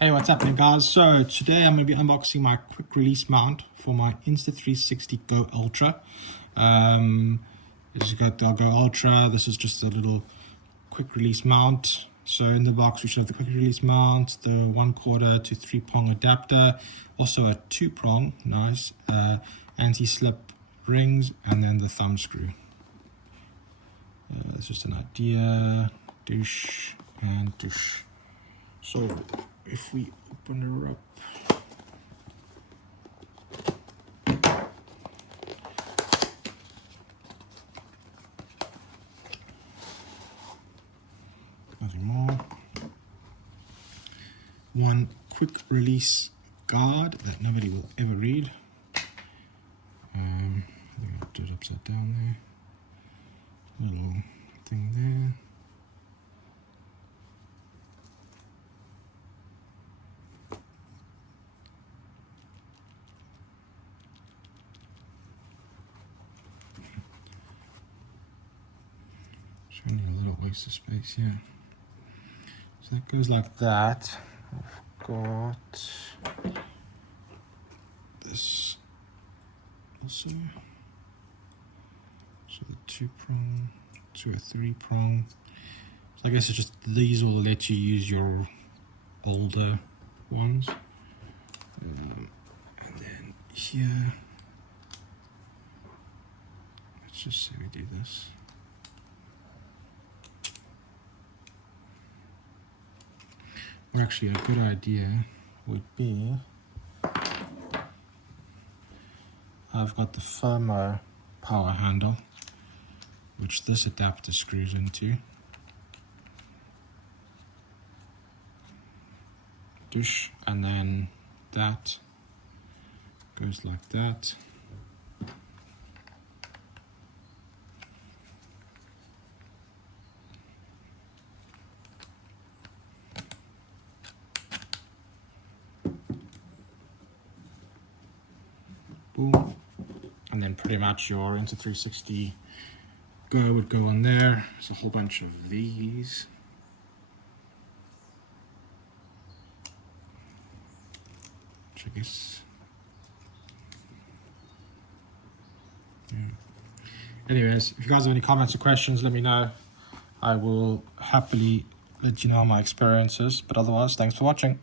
Hey, what's happening, guys? So today I'm going to be unboxing my quick release mount for my Insta360 Go Ultra. It's got the Go Ultra. This is just a little quick release mount. So in the box we should have the quick release mount, the 1/4 to 3-prong adapter, also a 2-prong, nice, anti-slip rings, and then the thumb screw. It's just an idea, douche and douche. So if we open her up, nothing more. One quick release guard that nobody will ever read. I think I did it upside down there. Little thing there. Showing you a little waste of space here. So that goes like that. I've got this also. So the 2-prong to a 3-prong. So I guess it's just these will let you use your older ones. And then here, let's just say we do this. Or actually, a good idea would be, I've got the firmer power handle, which this adapter screws into. Douche, and then that goes like that. Boom. And then pretty much your Insta360 Go would go on there. There's a whole bunch of these. Which I guess. Anyways, if you guys have any comments or questions, let me know. I will happily let you know my experiences. But otherwise, thanks for watching.